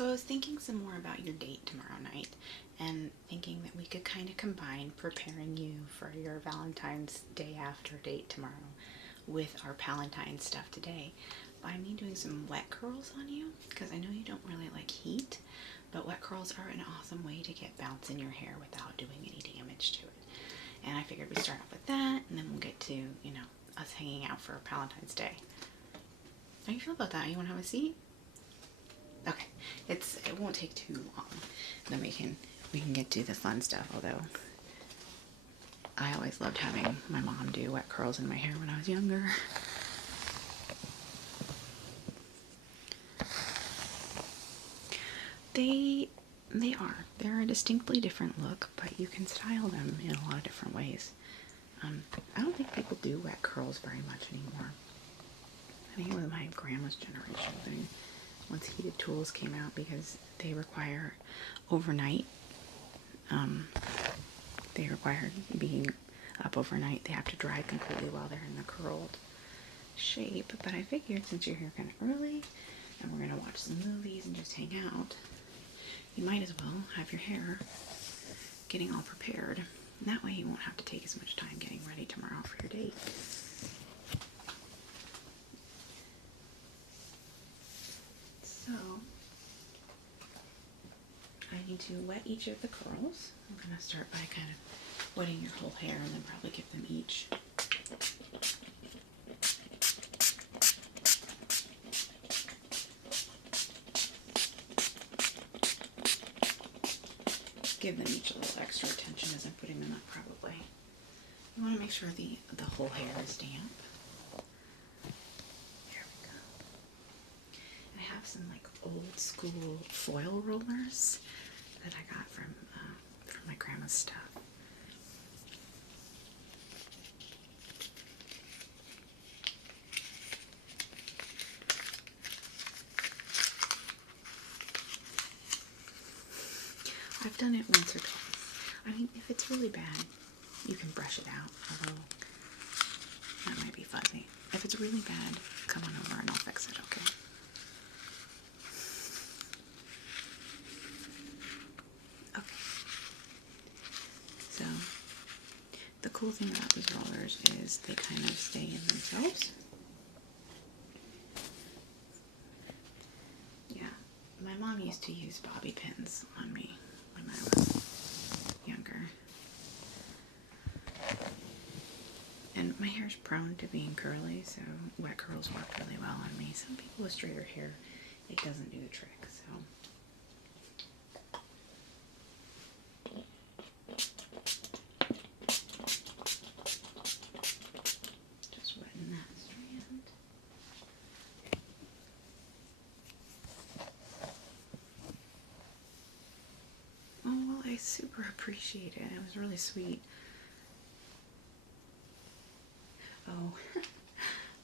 So I was thinking some more about your date tomorrow night and thinking that we could kind of combine preparing you for your Valentine's Day after date tomorrow with our Palentine stuff today by me doing some wet curls on you, because I know you don't really like heat, but wet curls are an awesome way to get bounce in your hair without doing any damage to it. And I figured we'd start off with that, and then we'll get to, us hanging out for Valentine's Day. How do you feel about that? You want to have a seat? Okay, it won't take too long. Then we can get to the fun stuff. Although I always loved having my mom do wet curls in my hair when I was younger. They're a distinctly different look, but you can style them in a lot of different ways. I don't think people do wet curls very much anymore. I think it was my grandma's generation thing. Once heated tools came out, because they require overnight. They require being up overnight. They have to dry completely while they're in the curled shape. But I figured since you're here kind of early and we're going to watch some movies and just hang out, you might as well have your hair getting all prepared. And that way you won't have to take as much time getting ready tomorrow for your date. So, I need to wet each of the curls. I'm going to start by kind of wetting your whole hair and then probably give them each a little extra attention as I'm putting them up, probably. You want to make sure the whole hair is damp. There we go. And I have some like old school foil rollers that I got from my grandma's stuff. I've done it once or twice. I mean, if it's really bad, you can brush it out, although that might be fuzzy. If it's really bad, come on over and I'll fix it, okay? Okay. So, the cool thing about these rollers is they kind of stay in themselves. Yeah, my mom used to use bobby pins on me when I was younger. And my hair's prone to being curly, so wet curls work really well on me. Some people with straighter hair, it doesn't do the trick, so. Just wetting that strand. Oh, well, I super appreciate it. It was really sweet. Oh,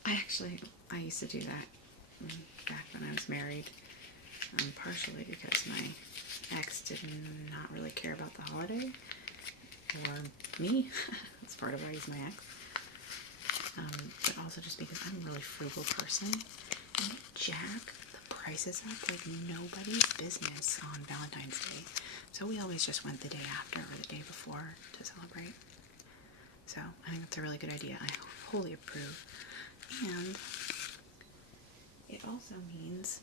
I used to do that back when I was married, partially because my ex did not really care about the holiday, or me. That's part of why he's my ex. But also just because I'm a really frugal person, and they jack the prices up like nobody's business on Valentine's Day. So we always just went the day after or the day before to celebrate. So I think that's a really good idea. I wholly approve. And it also means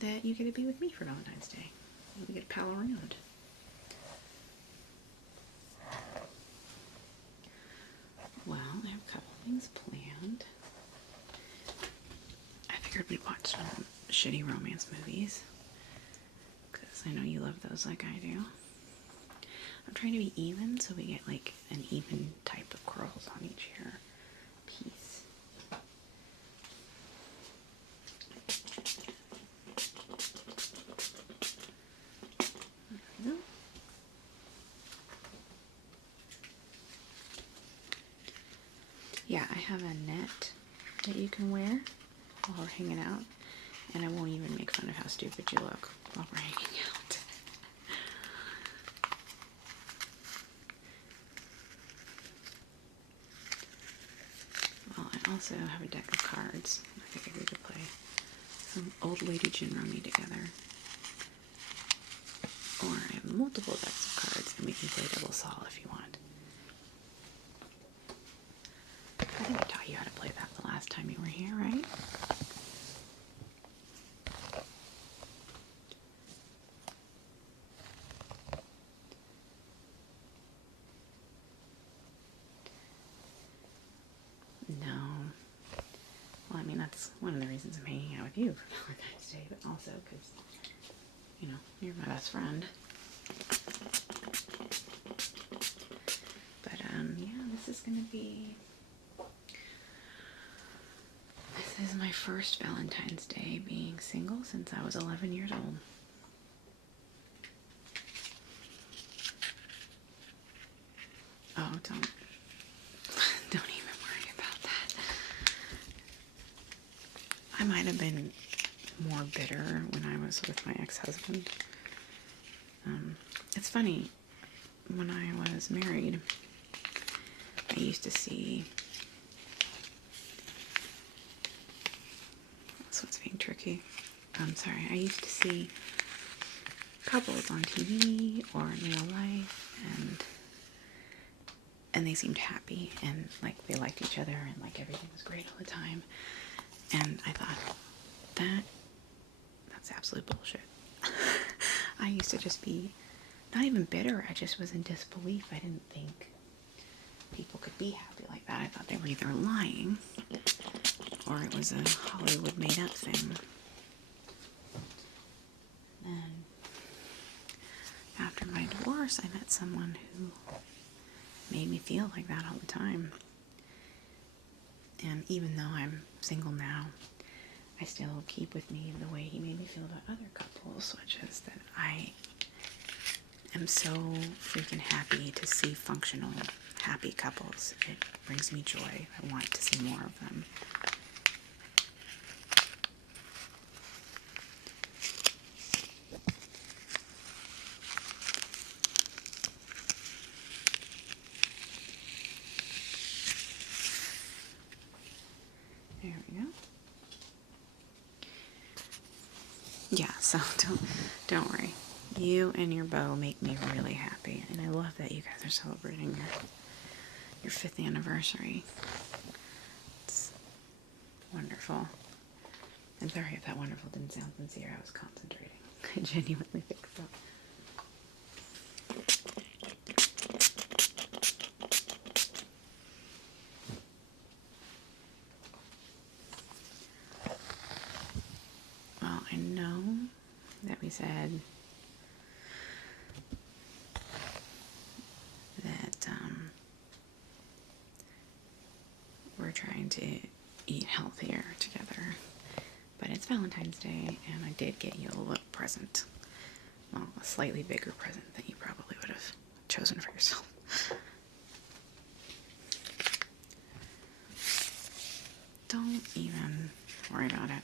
that you get to be with me for Valentine's Day. We get to pal around. Well, I have a couple things planned. I figured we'd watch some shitty romance movies, because I know you love those like I do. I'm trying to be even, so we get like an even type of curls on each hair piece. There we go. Yeah, I have a net that you can wear while we're hanging out, and I won't even make fun of how stupid you look while we're hanging out. I also have a deck of cards. I figured we could play some old lady gin rummy together. multiple decks of cards, and we can play double sol if you want. I think I taught you how to play that the last time you were here, right? No. Well, I mean, that's one of the reasons I'm hanging out with you for Valentine's Day, but also because, you know, you're my best friend. But, yeah, this is gonna be... This is my first Valentine's Day being single since I was 11 years old. Oh, don't even worry about that. I might have been more bitter when I was with my ex-husband. It's funny, when I was married, I used to see... That's what's being tricky. I'm sorry. I used to see couples on TV or in real life, and they seemed happy, and like they liked each other, and like everything was great all the time. And I thought, that's absolute bullshit. I used to just be not even bitter. I just was in disbelief. I didn't think people could be happy like that. I thought they were either lying or it was a Hollywood made-up thing. And after my divorce, I met someone who made me feel like that all the time. And even though I'm single now, I still keep with me the way he made me feel about other couples, which is that I am so freaking happy to see functional, happy couples. It brings me joy. I want to see more of them. There we go. Yeah, so don't worry. You and your beau make me really happy, and I love that you guys are celebrating your 5th anniversary. It's wonderful. I'm sorry if that wonderful didn't sound sincere. I was concentrating. I genuinely think so. Well, I know that we said that we're trying to eat healthier together, but it's Valentine's Day, and I did get you a little present. Well, a slightly bigger present than you probably would have chosen for yourself. Don't even worry about it.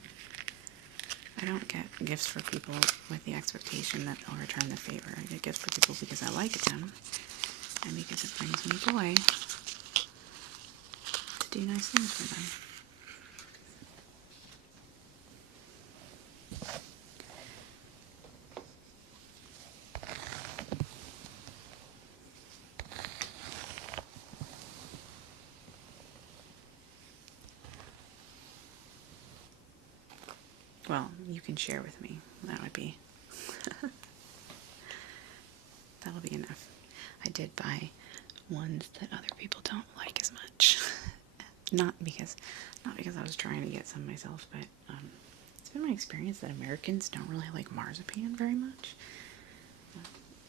I don't get gifts for people with the expectation that they'll return the favor. I get gifts for people because I like them, and because it brings me joy to do nice things for them. Well, you can share with me. That would be... That'll be enough. I did buy ones that other people don't like as much. Not because I was trying to get some myself, but it's been my experience that Americans don't really like marzipan very much.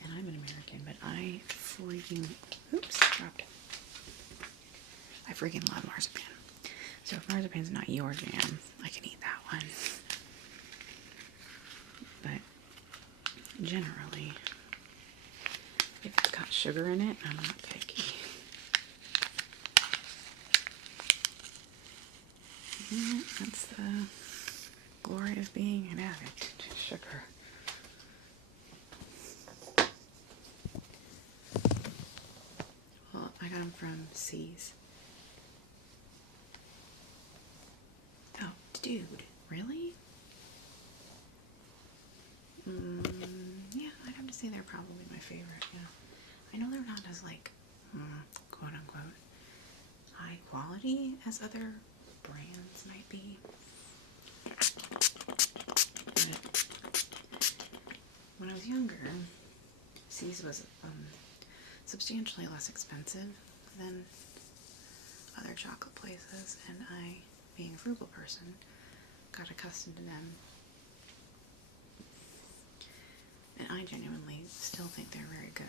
And I'm an American, but I freaking... Oops, dropped it. I freaking love marzipan. So if marzipan's not your jam, I can eat that one. But generally, if it's got sugar in it, I'm not picky. Yeah, that's the glory of being an addict to sugar. Well, I got them from C's. Oh, dude, really? Yeah, I'd have to say they're probably my favorite, yeah. I know they're not as, like, quote unquote, high quality as other brands might be. But when I was younger, C's was substantially less expensive than other chocolate places, and I, being a frugal person, got accustomed to them. And I genuinely still think they're very good.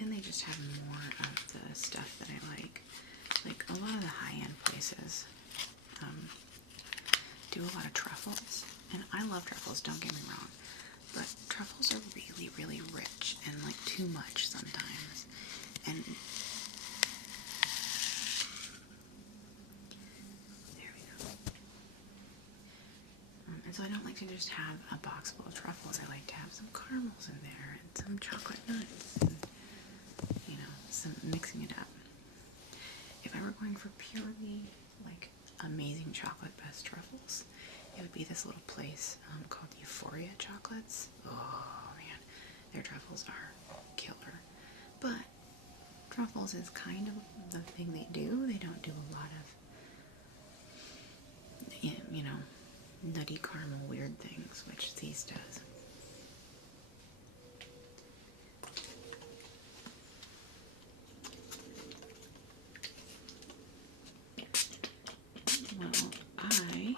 And they just have more of the stuff that I like. Like, a lot of the high-end places do a lot of truffles. And I love truffles, don't get me wrong. But truffles are really, really rich and, like, too much sometimes. And there we go. And so I don't like to just have a box full of truffles. I like to have some caramels in there and some chocolate nuts and, you know, some mixing it up. If I were going for purely, like, amazing chocolate best truffles, it would be this little place called Euphoria Chocolates. Oh man, their truffles are killer. But truffles is kind of the thing they do. They don't do a lot of, you know, nutty caramel weird things, which these does. Well, I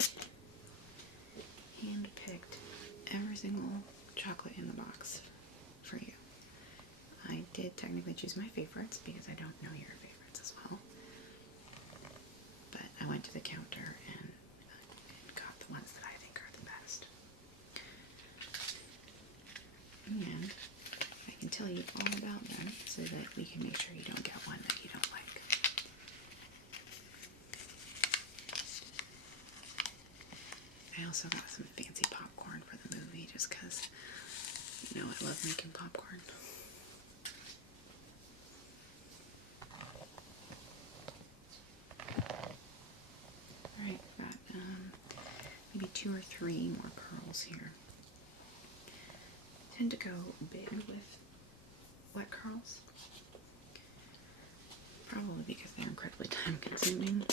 hand-picked every single chocolate in the box for you. I did technically choose my favorites because I don't know your favorites as well. But I went to the counter and got the ones that I think are the best. And I can tell you all about them so that we can make sure you don't get one that you don't like. I also got some fancy popcorn for the movie just because, you know, I love making popcorn. Alright, got maybe 2 or 3 more pearls here. I tend to go big with wet curls. Probably because they're incredibly time consuming.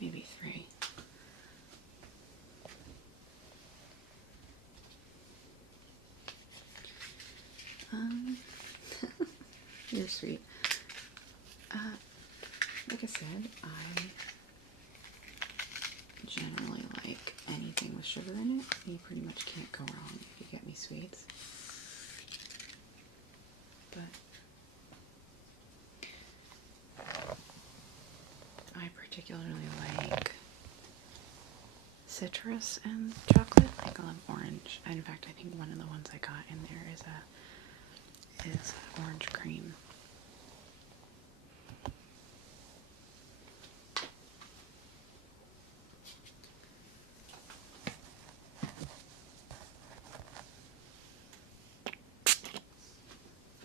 Maybe 3. You're sweet. Like I said, I generally like anything with sugar in it. You pretty much can't go wrong if you get me sweets. But I particularly like citrus and chocolate. Like, I love orange. And in fact, I think one of the ones I got in there is orange cream.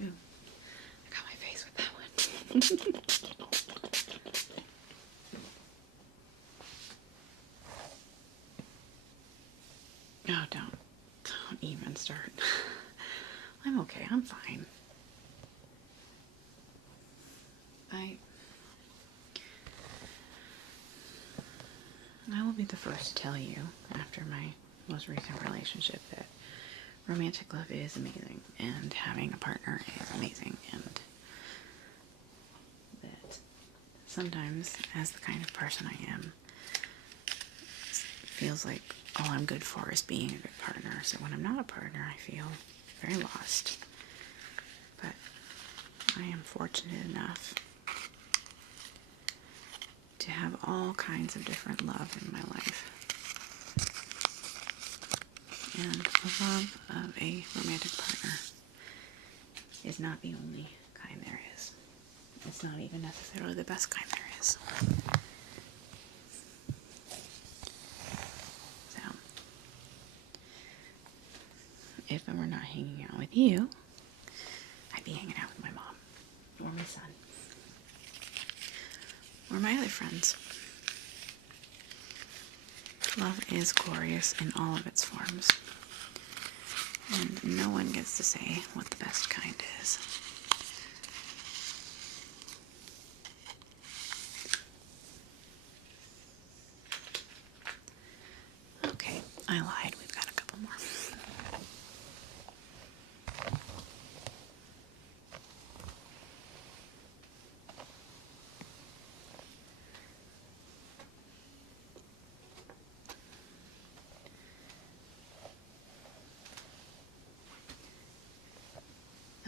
Ooh, I got my face with that one. No, don't even start. I'm okay, I'm fine. I will be the first to tell you, after my most recent relationship, that romantic love is amazing, and having a partner is amazing, and that sometimes, as the kind of person I am, it feels like all I'm good for is being a good partner. So when I'm not a partner, I feel very lost. But I am fortunate enough to have all kinds of different love in my life. And the love of a romantic partner is not the only kind there is. It's not even necessarily the best kind there is. So, if I were not hanging out with you, I'd be hanging out with my mom, or my son, or my other friends. Love is glorious in all of its forms, and no one gets to say what the best kind is. Okay, I lied. We've got a couple more.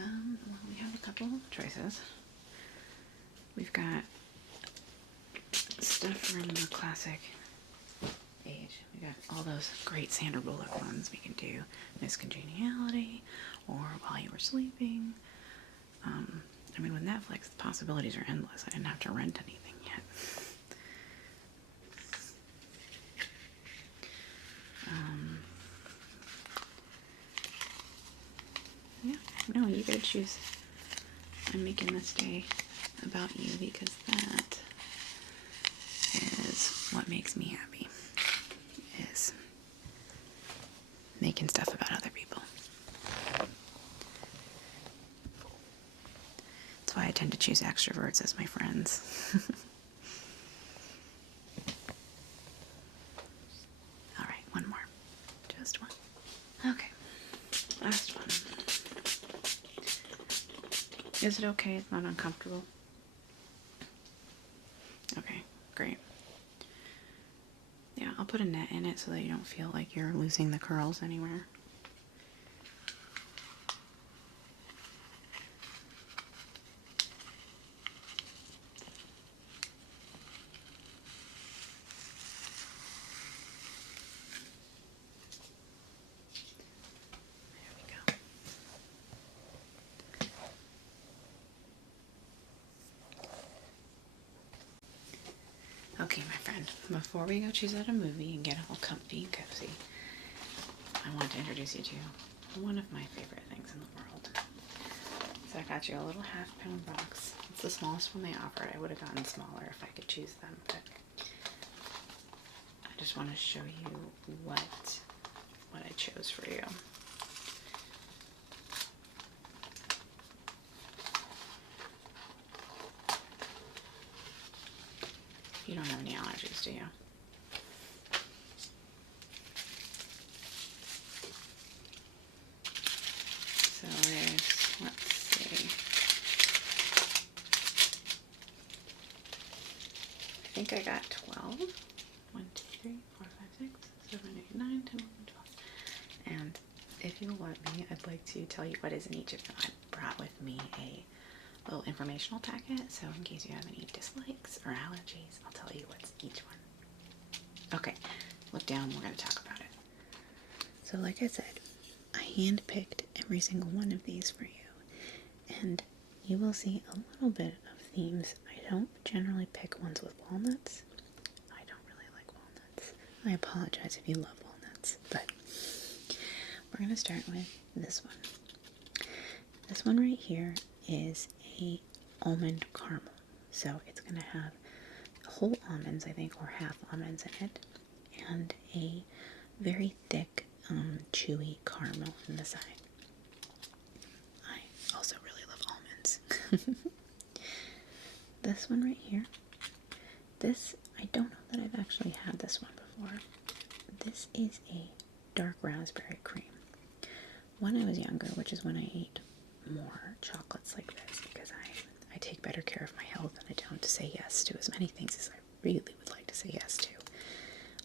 Well, we have a couple of choices. We've got stuff from the classic age. We got all those great Sandra Bullock ones. We can do Miss Congeniality or While You Were Sleeping. I mean, with Netflix, the possibilities are endless. I didn't have to rent anything yet. Yeah, no, you gotta choose. I'm making this day about you because that is what makes me happy, is making stuff about other people. That's why I tend to choose extroverts as my friends. Alright, one more. Just one. Okay, last one. Is it okay? It's not uncomfortable? Okay, great. Yeah, I'll put a net in it so that you don't feel like you're losing the curls anywhere. There we go. Okay, my friend, before we go choose out a movie and get all comfy and cozy, I want to introduce you to one of my favorite things in the world. So I got you a little half-pound box. It's the smallest one they offered. I would have gotten smaller if I could choose them, but I just want to show you what I chose for you. You don't have any allergies, do you? So there's, let's see. I think I got 12. 1, 2, 3, 4, 5, 6, 7, 8, 9, 10, 11, 12. And if you'll let me, I'd like to tell you what is in each of them. I brought with me a little informational packet, so in case you have any dislikes or allergies, I'll tell you what's each one. Okay, look down, we're going to talk about it. So like I said, I handpicked every single one of these for you, and you will see a little bit of themes. I don't generally pick ones with walnuts. I don't really like walnuts. I apologize if you love walnuts, but we're going to start with this one. This one right here is a almond caramel. So it's going to have whole almonds, I think, or half almonds in it, and a very thick, chewy caramel on the side. I also really love almonds. This one right here, this, I don't know that I've actually had this one before. This is a dark raspberry cream. When I was younger, which is when I ate more chocolates like this, because I take better care of my health and I don't say yes to as many things as I really would like to say yes to.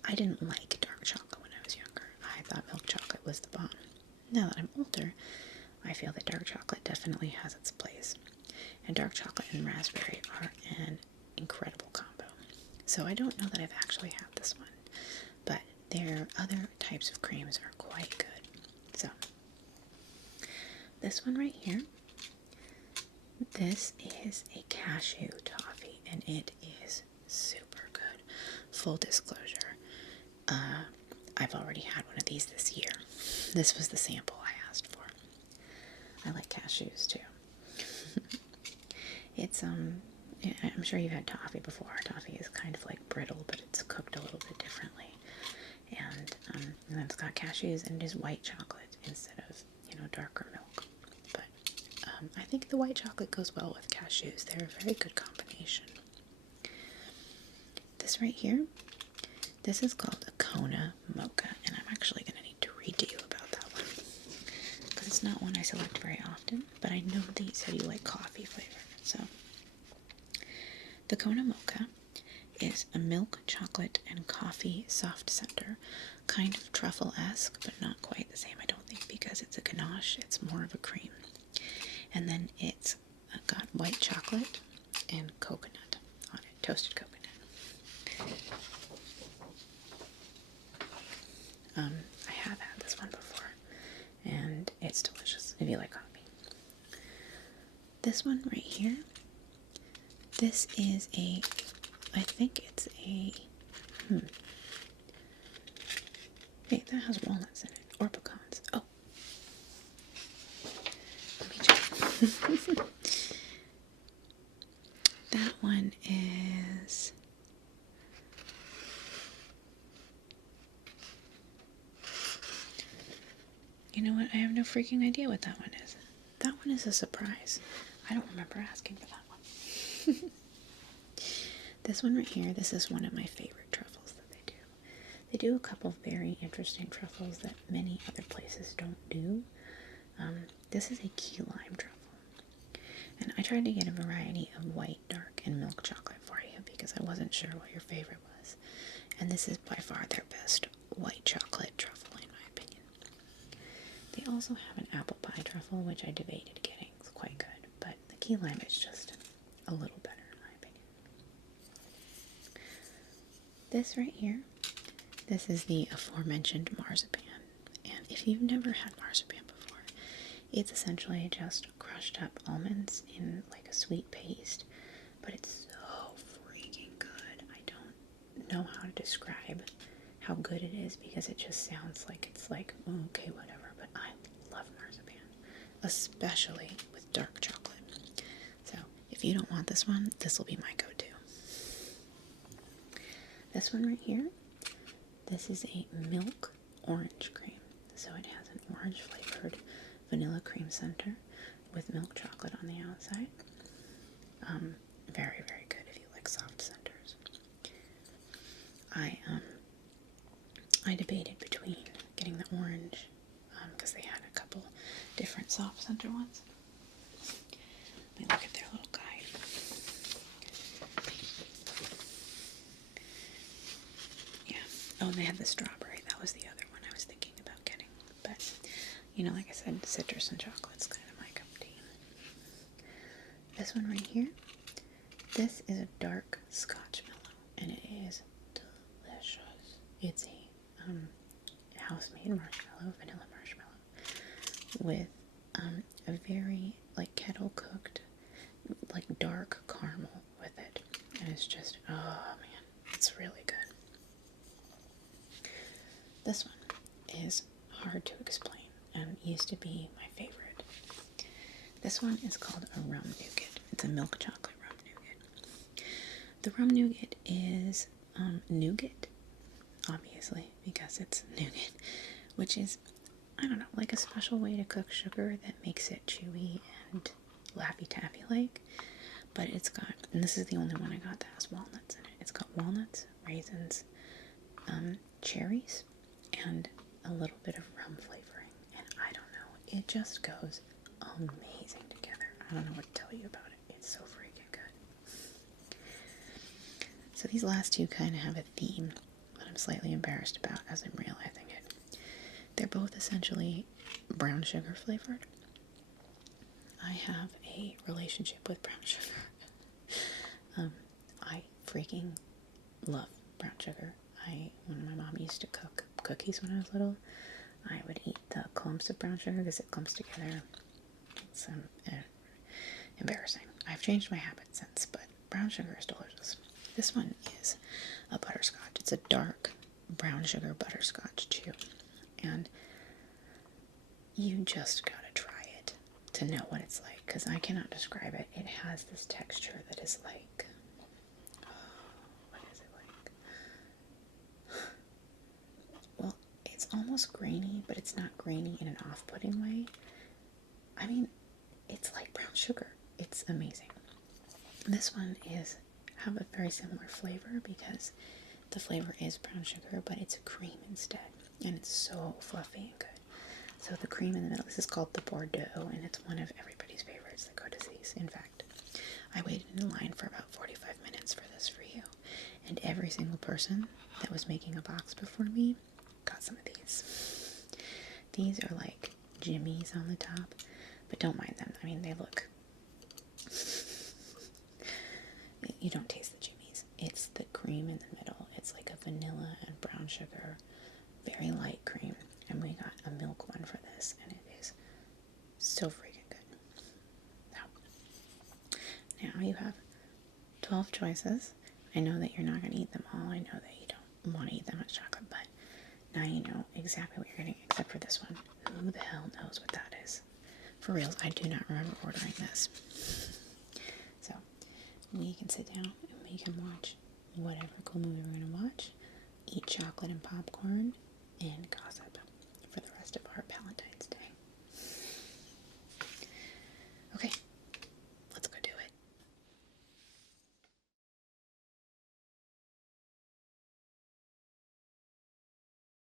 I didn't like dark chocolate when I was younger. I thought milk chocolate was the bomb. Now that I'm older, I feel that dark chocolate definitely has its place. And dark chocolate and raspberry are an incredible combo. So I don't know that I've actually had this one, but their other types of creams are quite good. So this one right here, this is a cashew toffee, and it is super good. Full disclosure, I've already had one of these this year. This was the sample I asked for. I like cashews too. It's I'm sure you've had toffee before. Toffee is kind of like brittle, but it's cooked a little bit differently. And then it's got cashews, and it is white chocolate instead of, darker milk. But I think the white chocolate goes well with cashews. They're a very good combination. This right here, this is called a Kona Mocha, and I'm actually going to need to read to you about that one, because it's not one I select very often, but I know that you said you like coffee flavor. So, the Kona Mocha is a milk, chocolate, and coffee soft center, kind of truffle-esque, but not quite the same, I don't think, because it's a ganache. It's more of a cream. And then it's got white chocolate and coconut on it, toasted coconut. I have had this one before, and it's delicious if you like coffee. This one right here, this is I think it's hey, that has walnuts in it, or pecans. Oh, let me check. That one is, you know what, I have no freaking idea what that one is. That one is a surprise. I don't remember asking for that one. This one right here, this is one of my favorite truffles that they do. They do a couple very interesting truffles that many other places don't do. This is a key lime truffle. And I tried to get a variety of white, dark, and milk chocolate for you because I wasn't sure what your favorite was. And this is by far their best white chocolate truffle, in my opinion. They also have an apple pie truffle, which I debated getting. It's quite good, but the key lime is just a little better, in my opinion. This right here, this is the aforementioned marzipan. And if you've never had marzipan before, it's essentially just crushed up almonds in like a sweet paste, but it's so freaking good. I don't know how to describe how good it is because it just sounds like it's like, okay, whatever, but I love marzipan, especially with dark chocolate. So if you don't want this one, this will be my go-to. This one right here, this is a milk orange cream. So it has an orange flavored vanilla cream center with milk chocolate on the outside. Very, very good if you like soft centers. I debated between getting the orange, because they had a couple different soft center ones. Let me look at their little guide. Yeah. Oh, and they had the strawberry. That was the other one I was thinking about getting. But, like I said, citrus and chocolate's kind of my cup of tea. This one right here, this is a dark Scotch mellow, and it is delicious. It's a house-made marshmallow, vanilla marshmallow, with a very kettle-cooked, dark caramel with it, and it's just, oh man, it's really good. This one is hard to explain and used to be my favorite. This one is called a rum nougat. It's a milk chocolate rum nougat. The rum nougat is nougat, obviously, because it's nougat, which is, I don't know, like a special way to cook sugar that makes it chewy and Laffy Taffy like. But it's got, and this is the only one I got that has walnuts in it. It's got walnuts, raisins, cherries, and a little bit of rum flavoring. And I don't know, it just goes amazing together. I don't know what to tell you about it. It's so freaking good. So these last two kind of have a theme that I'm slightly embarrassed about as I'm realizing it. They're both essentially brown sugar flavored. I have a relationship with brown sugar. I freaking love brown sugar. When my mom used to cook cookies when I was little, I would eat the clumps of brown sugar because it clumps together. It's embarrassing. I've changed my habit since, but brown sugar is delicious. This one is a butterscotch. It's a dark brown sugar butterscotch too. And You just gotta try it to know what it's like, because I cannot describe it. It has this texture that is like, what is it like? Well, it's almost grainy, but it's not grainy in an off-putting way. I mean, it's like brown sugar. It's amazing. This one have a very similar flavor because the flavor is brown sugar, but it's a cream instead, and it's so fluffy and good. So the cream in the middle, this is called the Bordeaux, and it's one of everybody's favorites that go to these. In fact, I waited in line for about 45 minutes for this for you, and every single person that was making a box before me got some of these. These are like jimmies on the top, but don't mind them. I mean, they look... You don't taste the jimmies. It's the cream in the middle. It's like a vanilla and brown sugar, very light cream. And we got a milk one for this, and it is so freaking good. Now you have 12 choices. I know that you're not going to eat them all. I know that you don't want to eat that much chocolate, but now you know exactly what you're getting, except for this one. Who the hell knows what that is? For reals, I do not remember ordering this. So, we can sit down and we can watch whatever cool movie we're going to watch, eat chocolate and popcorn, and gossip for the rest of our Valentine's